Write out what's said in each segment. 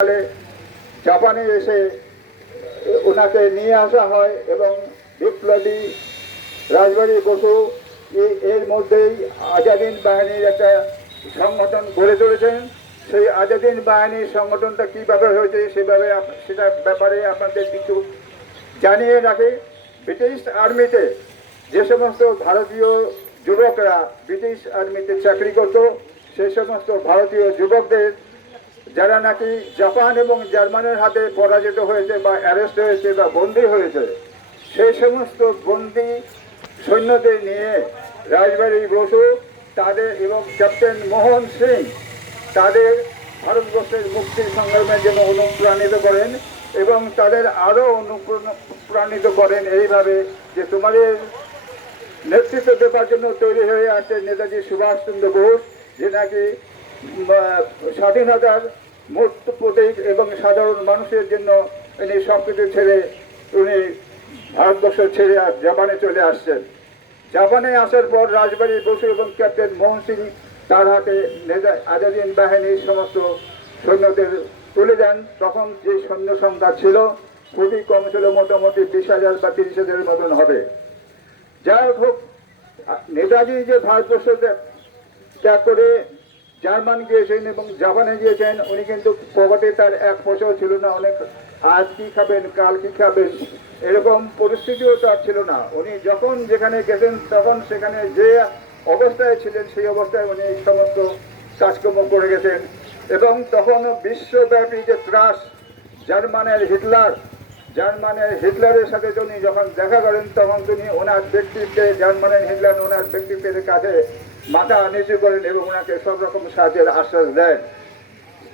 সালে জাপানে এসে ওনাকে নিয়ে আসা হয় এবং বিপ্লবী রাজবাড়ী বসু এর মধ্যেই আজাদিন বাহিনীর একটা সংগঠন গড়ে তুলেছেন। সেই আজাদিন বাহিনীর সংগঠনটা কীভাবে হয়েছে সেটার ব্যাপারে আপনাদের কিছু জানিয়ে রাখি। ব্রিটিশ আর্মিতে যে সমস্ত ভারতীয় যুবকরা ব্রিটিশ আর্মিতে চাকরি করত, সেই সমস্ত ভারতীয় যুবকদের যারা নাকি জাপান এবং জার্মানের হাতে পরাজিত হয়েছে বা অ্যারেস্ট হয়েছে বা বন্দী হয়েছে, সেই সমস্ত বন্দী সৈন্যদের নিয়ে রাজবাড়ী বসু তাদের এবং ক্যাপ্টেন মোহন সিং তাদের ভারতবর্ষের মুক্তি সংগ্রামের জন্য অনুপ্রাণিত করেন এবং তাদের আরও অনুপ্রাণিত করেন এইভাবে যে তোমাদের নেতৃত্ব দেওয়ার জন্য তৈরি হয়ে আছে নেতাজি সুভাষচন্দ্র বোস, যে নাকি স্বাধীনতার মূর্ত প্রতীক এবং সাধারণ মানুষের জন্য উনি সব কিছু ছেড়ে উনি ভারতবর্ষ ছেড়ে জাপানে চলে আসছেন। জাপানে আসার পর রাজবাড়ী বসু এবং ক্যাপ্টেন মোহন সিং তার হাতে আজাদিন বাহিনীর সমস্ত সৈন্যদের তুলে দেন। তখন যে সৈন্য সংখ্যা ছিল খুবই কম ছিল, মোটামুটি 20,000 বা 30,000 মতন হবে। যাই হোক, নেতাজি যে ভারতবর্ষ ত্যাগ করে জার্মান গিয়েছেন এবং জাপানে গিয়েছেন, উনি কিন্তু পকেটে তার 1 পয়সাও ছিল না। অনেক আজ কি খাবেন কাল কি খাবেন এরকম পরিস্থিতিও তার ছিল না। উনি যখন যেখানে গেছেন তখন সেখানে যে অবস্থায় ছিলেন সেই অবস্থায় উনি এই সমস্ত কাজকর্ম করে গেছেন। এবং তখন বিশ্বব্যাপী যে ত্রাস, জার্মানের হিটলারের সাথে তিনি যখন দেখা করেন তখন তিনি ওনার ব্যক্তিত্বে জার্মানের হিটলার ওনার ব্যক্তিত্বের কাছে মাথা নিচু করেন এবং ওনাকে সব রকম সাহায্যের আশ্বাস দেন।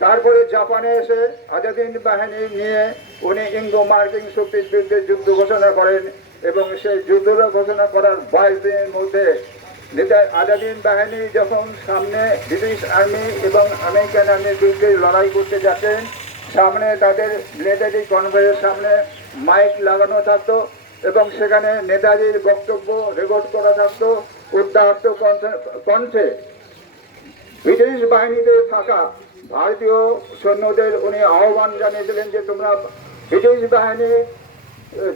তারপরে জাপানে এসে আজাদিন বাহিনী নিয়ে উনি ইঙ্গো মার্কিন শক্তির বিরুদ্ধে যুদ্ধ ঘোষণা করেন এবং সেই যুদ্ধটা ঘোষণা করার 22 দিনের মধ্যে আজাদিন বাহিনী যখন সামনে ব্রিটিশ আর্মি এবং আমেরিকান আর্মির বিরুদ্ধে লড়াই করতে যাচ্ছেন, সামনে তাদের মিলিটারি কনভয়ের সামনে মাইক লাগানো থাকতো এবং সেখানে নেতাজির বক্তব্য রেকর্ড করা থাকতো উদ্দাত্ত কণ্ঠে। ব্রিটিশ বাহিনীতে থাকা ভারতীয় সৈন্যদের উনি আহ্বান জানিয়েছিলেন যে তোমরা ব্রিটিশ বাহিনী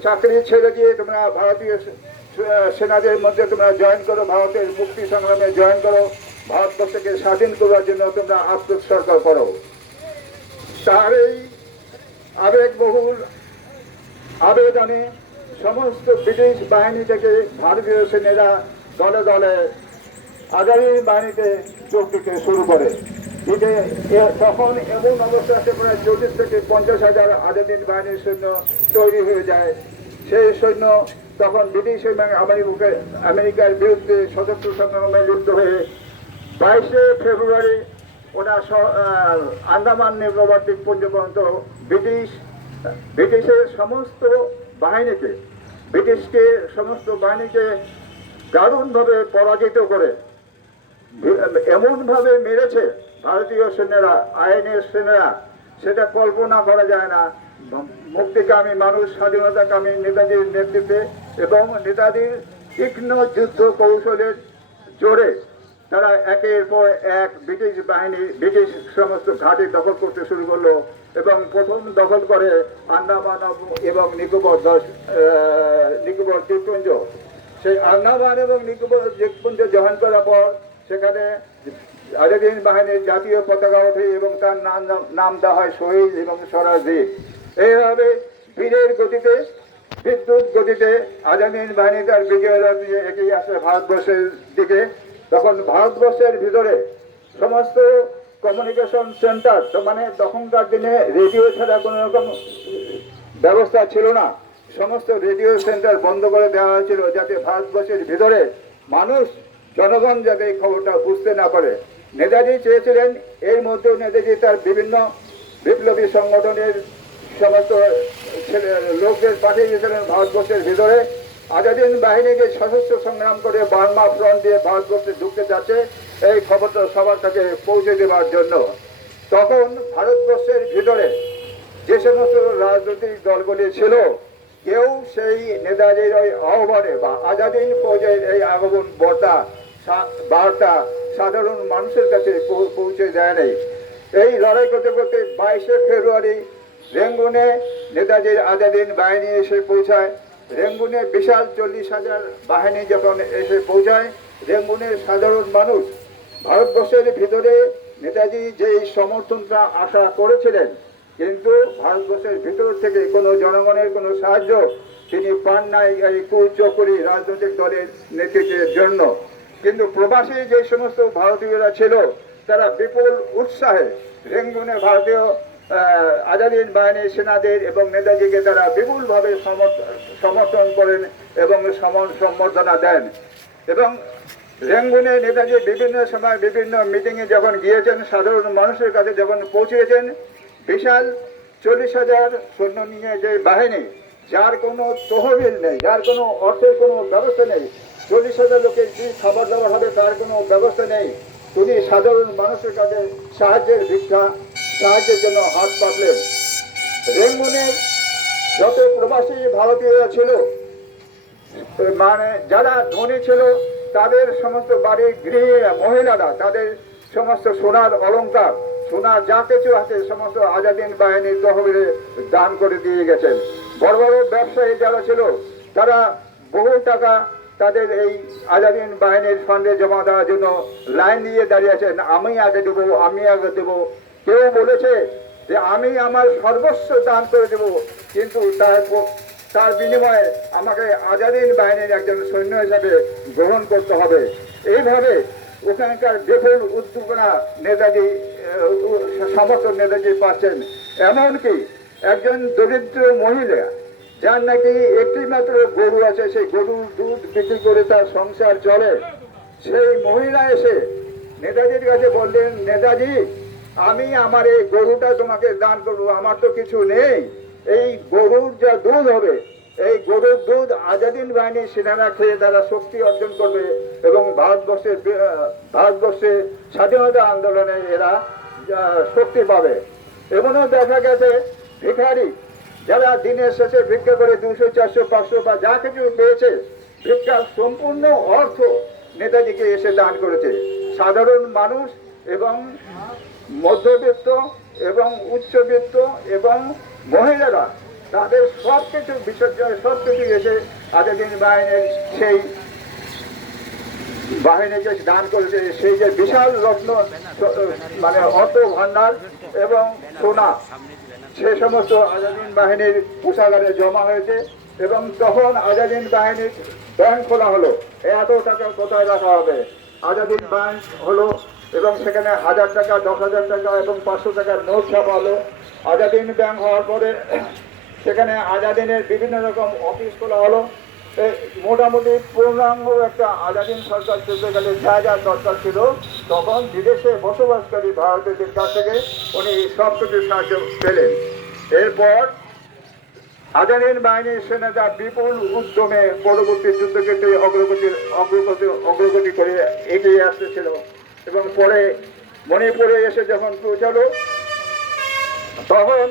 চাকরি ছেড়ে দিয়ে তোমরা ভারতীয় সেনাদের মধ্যে তোমরা জয়েন করো, ভারতের মুক্তি সংগ্রামে জয়েন করো, ভারতবর্ষকে স্বাধীন করার জন্য তোমরা আত্মোৎসর্গ করো। তার এই আবেগবহুল আবেদনে সমস্ত ব্রিটিশ বাহিনী থেকে ভারতীয় সেনারা দলে দলে আজাদিন বাহিনীতে যোগ দিতে শুরু করে। তখন এমন অবস্থা আছে প্রায় 40 থেকে 50,000 আজাদিন বাহিনীর সৈন্য তৈরি হয়ে যায়। সেই সৈন্য তখন ব্রিটিশ এবং আমেরিকার বিরুদ্ধে সশস্ত্র সংগ্রামে লিপ্ত হয়ে 22শে ফেব্রুয়ারি ওনার আন্দামান নিকোবর দ্বীপপুঞ্জ পর্যন্ত ব্রিটিশের সমস্ত বাহিনীকে দারুণভাবে পরাজিত করে এমনভাবে মেরেছে ভারতীয় সেনারা, আইনের সেনারা, সেটা কল্পনা করা যায় না। মুক্তিকামী মানুষ, স্বাধীনতাকামী নেতাজির নেতৃত্বে এবং নেতাজির তীক্ষ্ণ যুদ্ধ কৌশলের জোরে তারা একের পর এক ব্রিটিশ সমস্ত ঘাঁটি দখল করতে শুরু করলো এবং প্রথম দখল করে আন্দামান এবং নিকোবর দ্বীপপুঞ্জ। সেই আন্দামান এবং নিকোবর দ্বীপপুঞ্জ জয়েন করার পর সেখানে আজাদিন বাহিনীর জাতীয় পতাকা ওঠে এবং তার নাম দেওয়া হয় শহীদ এবং স্বরাজ দ্বীপ। এইভাবে বীরের গতিতে, বিদ্যুৎ গতিতে আজাদিন বাহিনী তার বিজয়ের দিয়ে এগিয়ে আসে ভারতবর্ষের দিকে। তখন ভারতবর্ষের ভিতরে সমস্ত কমিউনিকেশন সেন্টার, মানে তখনকার দিনে রেডিও ছাড়া কোনো রকম ব্যবস্থা ছিল না, সমস্ত রেডিও সেন্টার বন্ধ করে দেওয়া হয়েছিল যাতে ভারতবর্ষের ভিতরে জনগণ যাতে এই খবরটা বুঝতে না পারে। নেতাজি চেয়েছিলেন এর মধ্যেও নেতাজি তার বিভিন্ন বিপ্লবী সংগঠনের সমস্ত লোকদের পাঠিয়ে দিয়েছিলেন ভারতবর্ষের ভিতরে। আজাদিন বাহিনীকে সশস্ত্র সংগ্রাম করে বার্মা ফ্রন্ট দিয়ে ভারতবর্ষে ঢুকতে যাচ্ছে এই খবরটা সবার কাছে পৌঁছে দেওয়ার জন্য। তখন ভারতবর্ষের ভিতরে যে সমস্ত রাজনৈতিক দলগুলি ছিল, কেউ সেই নেতাজির ওই আহ্বানে বা আজাদিন ফৌজের এই আগমন বার্তা সাধারণ মানুষের কাছে পৌঁছে দেয় নাই। এই লড়াই করতে করতে 22শে ফেব্রুয়ারি রেঙ্গুনে নেতাজির আজাদিন বাহিনী এসে পৌঁছায়। রেঙ্গুনে বিশাল 40,000 বাহিনী যখন এসে পৌঁছায়, রেঙ্গুনের সাধারণ মানুষ ভারতবর্ষের ভিতরে নেতাজি যেই সমর্থনটা আশা করেছিলেন, কিন্তু ভারতবর্ষের ভিতর থেকে কোনো জনগণের কোনো সাহায্য তিনি পান নাই এই কুচক্রী রাজনৈতিক দলের নেতৃত্বের জন্য। কিন্তু প্রবাসী যে সমস্ত ভারতীয়রা ছিল, তারা বিপুল উৎসাহে রেঙ্গুনে ভারতীয় আজাদিন বাহিনীর সেনাদের এবং নেতাজিকে তারা বিপুলভাবে সমর্থন করেন এবং সম্বর্ধনা দেন। এবং রেঙ্গুনে নেতাজি বিভিন্ন সময় বিভিন্ন মিটিংয়ে যখন গিয়েছেন, সাধারণ মানুষের কাছে যখন পৌঁছেছেন, বিশাল 40,000 সৈন্য নিয়ে যে বাহিনী, যার কোনো তহবিল নেই, যার কোনো অর্থের কোনো ব্যবস্থা নেই, 40,000 লোকের কি খাবার দাবার হবে তার কোনো ব্যবস্থা নেই, তিনি সাধারণ মানুষের কাছে সাহায্যের জন্য হাত পাতলেন। রেঙ্গুনের যত প্রবাসী ভারতীয়রা ছিল, মানে যারা ধনী ছিল, তাদের সমস্ত বাড়ির গৃহিণীরা, মহিলারা তাদের সমস্ত সোনার অলংকার, সোনার যা কিছু আছে সমস্ত আজাদিন বাহিনীর তহবিলে দান করে দিয়ে গেছেন। বড় বড় ব্যবসায়ী যারা ছিল, তারা বহু টাকা তাদের এই আজাদিন বাহিনীর ফান্ডে জমা দেওয়ার জন্য লাইন দিয়ে দাঁড়িয়েছেন, আমি আগে দেবো, আমি আগে দেবো। কেউ বলেছে যে আমি আমার সর্বস্ব দান করে দেব, কিন্তু তার বিনিময়ে আমাকে আজাদিন বাহিনীর একজন সৈন্য হিসাবে গ্রহণ করতে হবে। এইভাবে ওখানকার বিপুল উদ্দীপনা নেতাজি সমর্থন নেতাজি পাচ্ছেন। এমনকি একজন দরিদ্র মহিলা, যার নাকি একটি মাত্র গরু আছে, সেই গরুর দুধ বিক্রি করে তার সংসার চলে, সেই মহিলা এসে নেতাজির কাছে বললেন, নেতাজি আমি আমার এই গরুটা তোমাকে দান করবো, আমার তো কিছু নেই, এই গরুর যা দুধ হবে, এই গরুর দুধ আজাদিন বাহিনীর সেনারা খেয়ে তারা শক্তি অর্জন করবে এবং ভারতবর্ষে স্বাধীনতা আন্দোলনে এরা শক্তি পাবে। এমনও দেখা গেছে ভিখারি যারা দিনের শেষে ভিক্ষা করে 200, 400, 500 বা যা কিছু পেয়েছে, ভিক্ষার সম্পূর্ণ অর্থ নেতাজিকে এসে দান করেছে। সাধারণ মানুষ এবং মধ্যবিত্ত এবং উচ্চবিত্ত এবং মহিলারা তাদের সব কিছু বিসর্জয়, সব কিছু এসে আজাদিন বাহিনীর সেই বাহিনীকে দান করেছে। সেই যে বিশাল রত্ন, মানে অর্থ ভান্ডার এবং সোনা, সে সমস্ত আজাদিন বাহিনীর কোষাগারে জমা হয়েছে। এবং তখন আজাদিন বাহিনীর ব্যাংক খোলা হলো, এত টাকা কোথায় রাখা হবে, আজাদিন ব্যাংক হলো এবং সেখানে 1000 টাকা, 10,000 টাকা এবং 500 টাকার নোট ছাপা হলো। আজাদিন ব্যাংক হওয়ার পরে সেখানে আজাদিনের বিভিন্ন রকম অফিস খোলা হলো। মোটামুটি পূর্ণাঙ্গ একটা আজাদিন সরকার চলতে গেলে যা যা দরকার ছিল, তখন বিদেশে বসবাসকারী ভারতীয়দের কাছ থেকে উনি সব কিছু সাহায্য পেলেন। এরপর আজাদিন বাহিনীর সেনারা বিপুল উদ্যমে পরবর্তী যুদ্ধক্ষেত্রে অগ্রগতি করে এগিয়ে আসতেছিল এবং পরে মণিপুরে এসে যখন পৌঁছালো, তখন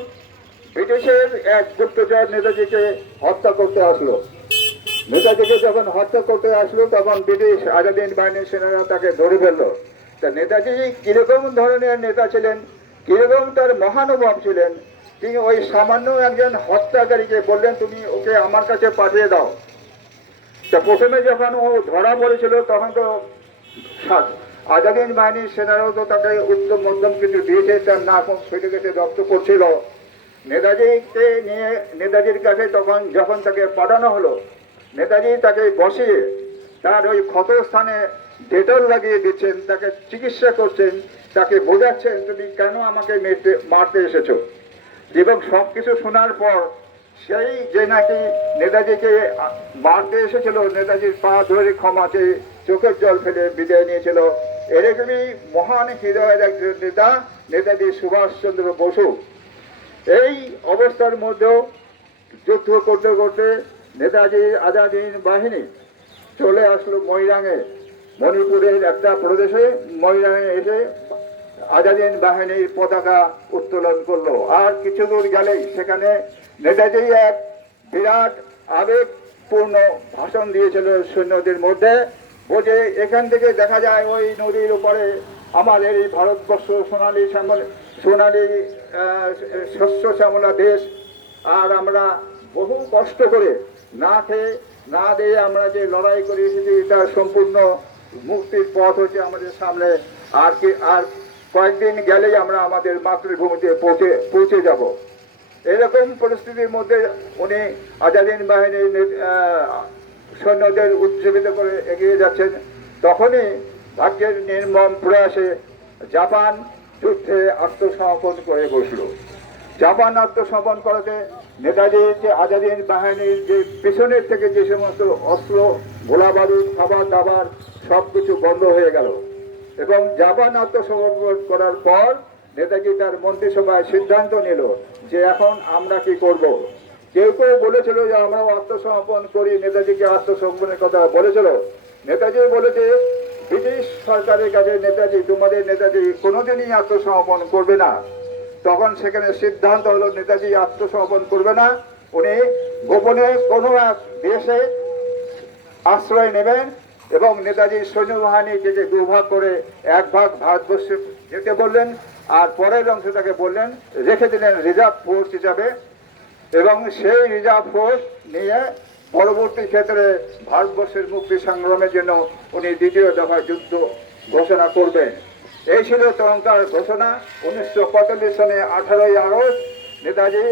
ব্রিটিশের এক গুপ্তচর নেতাজিকে হত্যা করতে আসলো। নেতাজিকে যখন হত্যা করতে আসলো, তখন ব্রিটিশ আজাদিন বাহিনীর সেনারা তাকে ধরে ফেললো। তা নেতাজি কিরকম ধরনের নেতা ছিলেন, কিরকম তার মহানুভব ছিলেন, তিনি ওই সামান্য একজন হত্যাকারীকে বললেন, তুমি ওকে আমার কাছে পাঠিয়ে দাও। তা প্রথমে যখন ও ধরা পড়েছিল, তখন তো আজাদিন বাহিনীর সেনারাও তো তাকে উত্তম মধ্যম কিছু দিয়েছে, তার নাক ফেটে গেছে, রক্ত পড়ছিল। নেতাজিকে নিয়ে নেতাজির কাছে তখন যখন তাকে পাঠানো হলো, নেতাজি তাকে বসিয়ে তার ওই ক্ষত স্থানে ডেটল লাগিয়ে দিচ্ছেন, তাকে চিকিৎসা করছেন, তাকে বোঝাচ্ছেন তুমি কেন আমাকে মারতে এসেছো। এবং সব কিছু শোনার পর সেই যে নাকি নেতাজিকে মারতে এসেছিল, নেতাজির পা ধরে ক্ষমা চেয়ে চোখের জল ফেলে বিদায় নিয়েছিল। এরকমই মহান হৃদয়ের একজন নেতা নেতাজি সুভাষচন্দ্র বসু। এই অবস্থার মধ্যেও যুদ্ধ করতে করতে নেতাজির আজাদিন বাহিনী চলে আসলো ময়রাঙে, মণিপুরের একটা প্রদেশে। ময়রাঙে এসে আজাদিন বাহিনীর পতাকা উত্তোলন করলো। আর কিছু দূর গেলেই সেখানে নেতাজি এক বিরাট আবেগপূর্ণ ভাষণ দিয়েছিল সৈন্যদের মধ্যে, বলে এখান থেকে দেখা যায় ওই নদীর উপরে আমাদের এই ভারতবর্ষ সোনালী সোনালী শস্য শ্যামলা দেশ। আর আমরা বহু কষ্ট করে না খেয়ে না দিয়ে আমরা যে লড়াই করে এসেছি, তার সম্পূর্ণ মুক্তির পথ হচ্ছে আমাদের সামনে। আর কয়েকদিন গেলেই আমরা আমাদের মাতৃভূমিতে পৌঁছে যাব। এরকম পরিস্থিতির মধ্যে উনি আজাদিন বাহিনীর সৈন্যদের উজ্জীবিত করে এগিয়ে যাচ্ছেন। তখনই ভাগ্যের নির্মম প্রয়াসে জাপান যুদ্ধে আত্মসমর্পণ করে বসল। জাপান আত্মসমর্পণ করাতে নেতাজির যে আজাদিন বাহিনীর যে পিছনের থেকে যে সমস্ত অস্ত্র, গোলা বারুদ, খাবার দাবার সব কিছু বন্ধ হয়ে গেল। এবং জাপান আত্মসমর্পণ করার পর নেতাজি তার মন্ত্রিসভায় সিদ্ধান্ত নিল যে এখন আমরা কি করব। কেউ কেউ বলেছিল যে আমরাও আত্মসমর্পণ করি, নেতাজিকে আত্মসমর্পণের কথা বলেছিল। নেতাজি বলেছে ব্রিটিশ সরকারের কাছে তোমাদের নেতাজি কোনোদিনই আত্মসমর্পণ করবে না। তখন সেখানে সিদ্ধান্ত হলো নেতাজি আত্মসমর্পণ করবে না, উনি গোপনে কোনো এক দেশে আশ্রয় নেবেন এবং নেতাজির সৈন্যবাহিনীকে যে দুভাগ করে এক ভাগ ভারতবর্ষে যেতে বললেন, আর পরের অংশটাকে বললেন রেখে দিলেন রিজার্ভ ফোর্স হিসাবে। এবং সেই রিজার্ভ ফোর্স নিয়ে পরবর্তী ক্ষেত্রে ভারতবর্ষের মুক্তি সংগ্রামের জন্য উনি দ্বিতীয় দফা যুদ্ধ ঘোষণা করবেন। এই ছিল চমৎকার ঘোষণা। 1945 সনে 18ই আগস্ট নেতাজি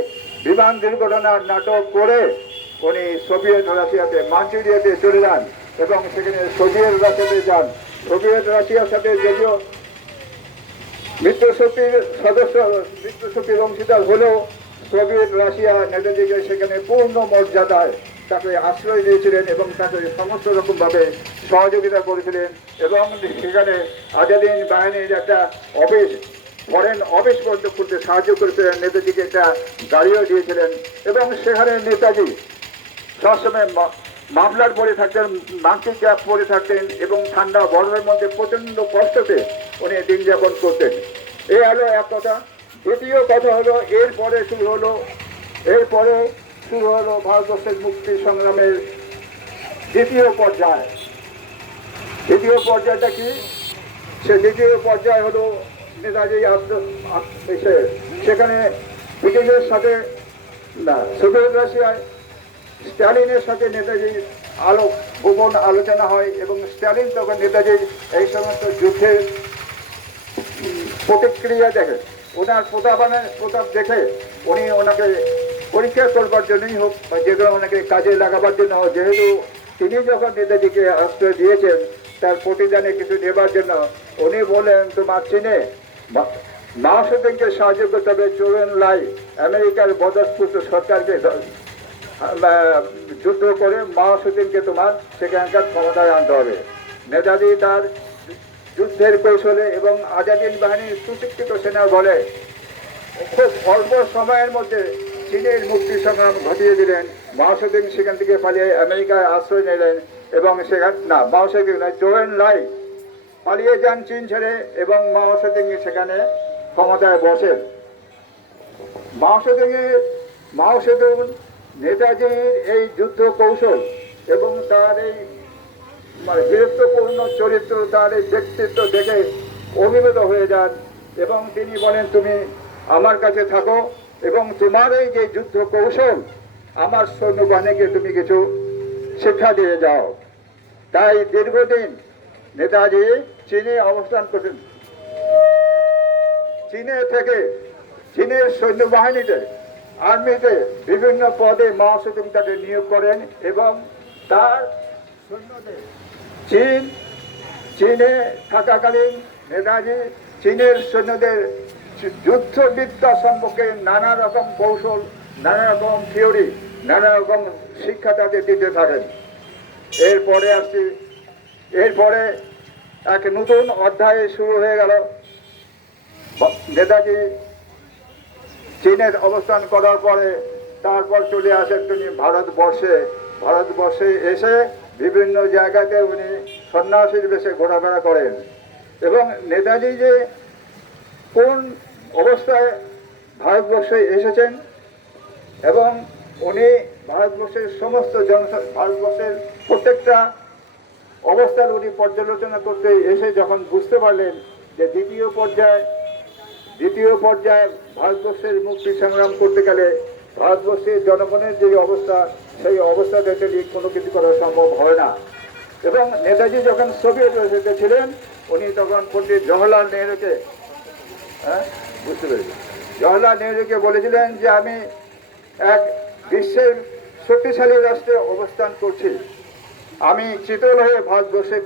বিমান দুর্ঘটনার নাটক করে উনি সোভিয়েত রাশিয়াতে মাঞ্চুরিয়াতে চলে যান এবং সেখানে সোভিয়েত রাশিয়াতে যান। সোভিয়েত রাশিয়ার সাথে যদিও মিত্রশক্তির অংশীদার হলেও সোভিয়েত রাশিয়া নেতাজিকে সেখানে পূর্ণ মর্যাদায় তাকে আশ্রয় দিয়েছিলেন এবং তাকে সমস্ত রকমভাবে সহযোগিতা করেছিলেন। এবং সেখানে আজাদিন বাহিনীর একটা অফিস, ফরেন অফিস পর্যন্ত খুলতে সাহায্য করেছিলেন, নেতাজিকে একটা গাড়িও দিয়েছিলেন। এবং সেখানে নেতাজি সবসময় মাফলার পরে থাকতেন, মাংকি ক্যাপ পরে থাকতেন এবং ঠান্ডা বরফের মধ্যে প্রচণ্ড কষ্টতে উনি দিন যাপন করতেন। এই হলো এক কথা। দ্বিতীয় কথা হলো এরপরে শুরু হলো ভারতবর্ষের মুক্তি সংগ্রামের দ্বিতীয় পর্যায়। দ্বিতীয় পর্যায়টা কি? সে দ্বিতীয় পর্যায় হলো নেতাজি সেখানে ব্রিটিশের সাথে না, সোভিয়েত রাশিয়ায় স্ট্যালিনের সাথে নেতাজির গোপন আলোচনা হয় এবং স্ট্যালিন তখন নেতাজির এই সমস্ত যুদ্ধের প্রতিক্রিয়া দেখে, ওনার প্রতাপ দেখে উনি ওনাকে পরীক্ষা করবার জন্যই হোক বা যেগুলো ওনাকে কাজে লাগাবার জন্য হোক, যেহেতু তিনি যখন নেতাজিকে আশ্রয় দিয়েছেন তার প্রতিদানে কিছু দেবার জন্য উনি বলেন তোমার চীনে মাও সেতুংকে সাহায্য করতে হবে, চৌয়েন লাই আমেরিকার বদস্ফূর্ত সরকারকে যুদ্ধ করে মাও সেতুংকে তোমার সেখানকার ক্ষমতায় আনতে হবে। নেতাজি তার যুদ্ধের কৌশলে এবং আজাদিন বাহিনীর সুশিক্ষিত সেনা বলে খুব অল্প সময়ের মধ্যে চীনের মুক্তি সংগ্রাম ঘটিয়ে দিলেন। মাও সেতুং সেখান থেকে পালিয়ে আমেরিকায় আশ্রয় নিলেন এবং মাও সেতুং নয়, চৌয়েন লাই পালিয়ে যান চীন ছেড়ে এবং মাও সেতুং সেখানে ক্ষমতায় বসেন। মাও সেতুং নেতাজির এই যুদ্ধ কৌশল এবং তার এই বীরত্বপূর্ণ চরিত্র, তার এই ব্যক্তিত্ব দেখে অভিভূত হয়ে যান এবং তিনি বলেন তুমি আমার কাছে থাকো এবং তোমার এই যে যুদ্ধ কৌশল আমার সৈন্যবাহিনীকে তুমি কিছু শিক্ষা দিয়ে যাও। তাই দীর্ঘদিন নেতাজি চীনে অবস্থান করতেন। চীনে থেকে চীনের সৈন্যবাহিনীতে আর্মিতে বিভিন্ন পদে মাও সেতুং তাকে নিয়োগ করেন এবং তার সৈন্যদের চীনে থাকাকালীন নেতাজি চীনের সৈন্যদের যুদ্ধবিদ্যা সম্পর্কে নানা রকম কৌশল, নানা রকম থিওরি, নানা রকম শিক্ষা তাদের দিতে থাকেন। এরপরে এক নতুন অধ্যায় শুরু হয়ে গেল। নেতাজি চীনে অবস্থান করার পরে তারপর চলে আসেন তিনি ভারতবর্ষে এসে বিভিন্ন জায়গাতে উনি সন্ন্যাসীর বেশে ঘোরাফেরা করেন এবং নেতাজি যে কোন অবস্থায় ভারতবর্ষে এসেছেন এবং উনি ভারতবর্ষের ভারতবর্ষের প্রত্যেকটা অবস্থার উনি পর্যালোচনা করতে এসে যখন বুঝতে পারলেন যে দ্বিতীয় পর্যায়ে দ্বিতীয় পর্যায়ে ভারতবর্ষের মুক্তি সংগ্রাম করতে গেলে ভারতবর্ষের জনগণের যে অবস্থা, সেই অবস্থা দেখে কোনো কিছু করা সম্ভব হয় না। এবং নেতাজি যখন সোভিয়েত রাশিয়াতে ছিলেন, উনি তখন পণ্ডিত জওহরলাল নেহরুকে বুঝতে পেরেছি, জওহরলাল নেহরুকে বলেছিলেন যে আমি এক বিশ্বের শক্তিশালী রাষ্ট্রে অবস্থান করছি, আমি চিতল হয়ে ভারতবর্ষে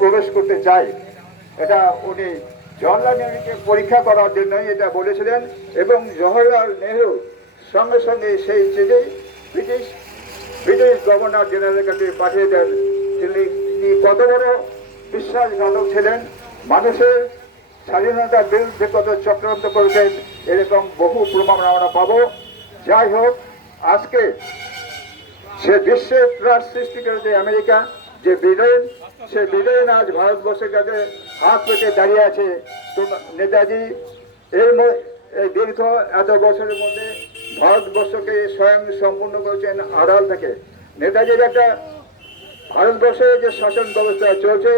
প্রবেশ করতে চাই। এটা উনি জওহরলাল নেহরুকে পরীক্ষা করার জন্যই এটা বলেছিলেন। এবং জওহরলাল নেহরু সঙ্গে সঙ্গে সেই চিঠি ব্রিটিশ গভর্নর জেনারেলের কাছে পাঠিয়ে দেন। তিনি কত বড় বিশ্বাসঘাতক ছিলেন, মানুষের স্বাধীনতার বিরুদ্ধে কত চক্রান্ত করেছেন, এরকম বহু প্রমাণ আমরা পাবো। যাই হোক, আজকে সে বিশ্বের ত্রাস সৃষ্টি করেছে আমেরিকা, যে ব্রিটেন, সে ব্রিটেন আজ ভারতবর্ষের কাছে হাত পেতে দাঁড়িয়ে আছে। তো নেতাজি এই দীর্ঘ এত বছরের মধ্যে ভারতবর্ষকে স্বয়ং সম্পূর্ণ করেছেন আড়াল থেকে। নেতাজির একটা ভারতবর্ষে যে শাসন ব্যবস্থা চলছে,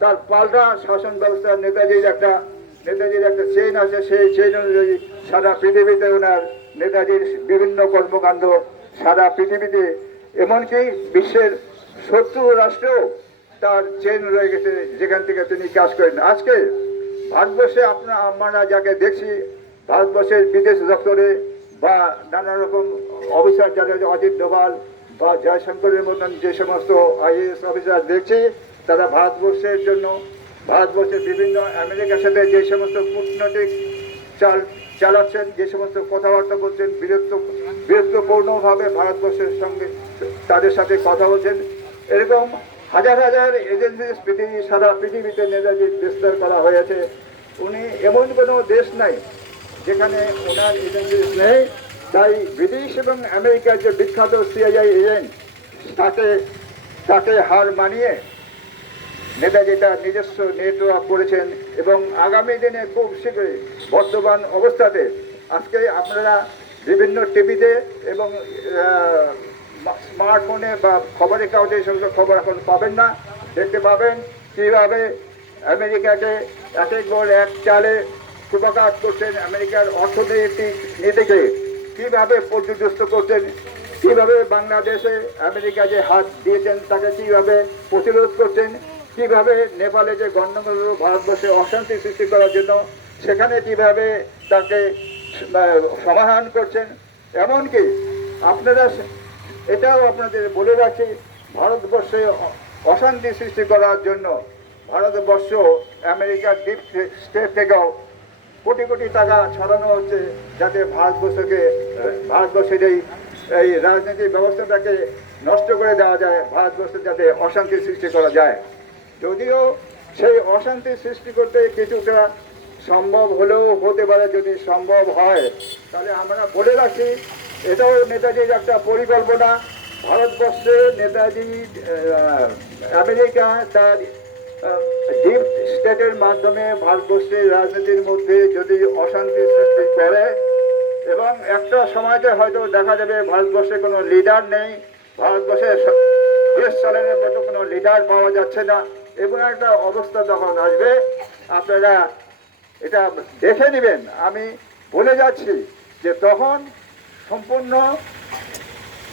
তার পাল্টা শাসন ব্যবস্থা নেতাজির একটা চেইন আছে। সেই চেইন অনুযায়ী সারা পৃথিবীতে ওনার নেতাজির বিভিন্ন কর্মকাণ্ড সারা পৃথিবীতে, এমনকি বিশ্বের শত্রু রাষ্ট্রেও তার চেইন রয়ে গেছে, যেখান থেকে তিনি কাজ করেন। আজকে ভারতবর্ষে আমরা যাকে দেখছি, ভারতবর্ষের বিদেশ দপ্তরে বা নানা রকম অফিসার, যারা অজিত ডোভাল বা জয়শঙ্করের মতন যে সমস্ত IAS অফিসার দেখছি, তারা ভারতবর্ষের জন্য, ভারতবর্ষের বিভিন্ন আমেরিকার সাথে যে সমস্ত কূটনৈতিক চালাচ্ছেন, যে সমস্ত কথাবার্তা বলছেন, বীরত্বপূর্ণভাবে ভারতবর্ষের সঙ্গে তাদের সাথে কথা বলছেন, এরকম হাজার হাজার এজেন্সি সারা পৃথিবীতে নেতাজির বিস্তার করা হয়েছে। উনি এমন কোনো দেশ নাই যেখানে ওনার এজেন্সি নেই। তাই ব্রিটিশ এবং আমেরিকার যে বিখ্যাত CIA এজেন্ট, তাকে হার মানিয়ে নেতাজি তার নিজস্ব নেটওয়ার্ক করেছেন। এবং আগামী দিনে খুব শীঘ্রই, বর্তমান অবস্থাতে আজকে আপনারা বিভিন্ন টিভিতে এবং স্মার্টফোনে বা খবরের কাগজে এই সমস্ত খবর এখন পাবেন না, দেখতে পাবেন কীভাবে আমেরিকাকে একের পর এক চালে কুপাঘাত করছেন, আমেরিকার অর্থনৈতিক নীতিকে কীভাবে পর্যদস্ত করছেন, কীভাবে বাংলাদেশে আমেরিকা যে হাত দিয়েছেন তাকে কীভাবে প্রতিরোধ করছেন, কীভাবে নেপালে যে গণ্ডগোল ভারতবর্ষে অশান্তি সৃষ্টি করার জন্য সেখানে কীভাবে তাকে সমাধান করছেন। এমনকি আপনারা, এটাও আপনাদের বলে রাখি, ভারতবর্ষে অশান্তি সৃষ্টি করার জন্য ভারতবর্ষ আমেরিকার ডিপ স্টেট থেকেও কোটি কোটি টাকা ছড়ানো হচ্ছে, যাতে ভারতবর্ষের এই রাজনৈতিক ব্যবস্থাটাকে নষ্ট করে দেওয়া যায়, ভারতবর্ষে যাতে অশান্তি সৃষ্টি করা যায়। যদিও সেই অশান্তি সৃষ্টি করতে কিছুটা সম্ভব হলেও হতে পারে, যদি সম্ভব হয় তাহলে আমরা বলে রাখি, এটাও নেতাজির একটা পরিকল্পনা। ভারতবর্ষে নেতাজি আমেরিকা তার ডিপ স্টেটের মাধ্যমে ভারতবর্ষের রাজনীতির মধ্যে যদি অশান্তি সৃষ্টি করে, এবং একটা সময়তে হয়তো দেখা যাবে ভারতবর্ষে কোনো লিডার নেই, ভারতবর্ষে দেশ চালানোর মতো কোনো লিডার পাওয়া যাচ্ছে না, এবং একটা অবস্থা তখন আসবে, আপনারা এটা দেখে নেবেন। আমি বলে যাচ্ছি যে তখন সম্পূর্ণ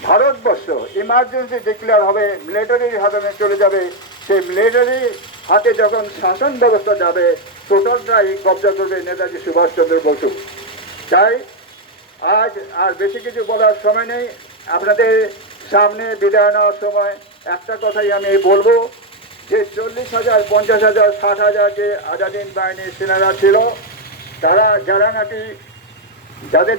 ভারতবর্ষ ইমার্জেন্সি ডিক্লেয়ার হবে, মিলিটারির হাতে চলে যাবে। সেই মিলিটারি হাতে যখন শাসন ব্যবস্থা যাবে, টোটালটাই কবজা করবে নেতাজি সুভাষচন্দ্র বসু। তাই আজ আর বেশি কিছু বলার সময় নেই। আপনাদের সামনে বিদায় নেওয়ার সময় একটা কথাই আমি বলবো, যে 40,000, 50,000, 60,000 যে আজাদিন বাহিনীর সেনারা ছিল, যারা নাকি যাদের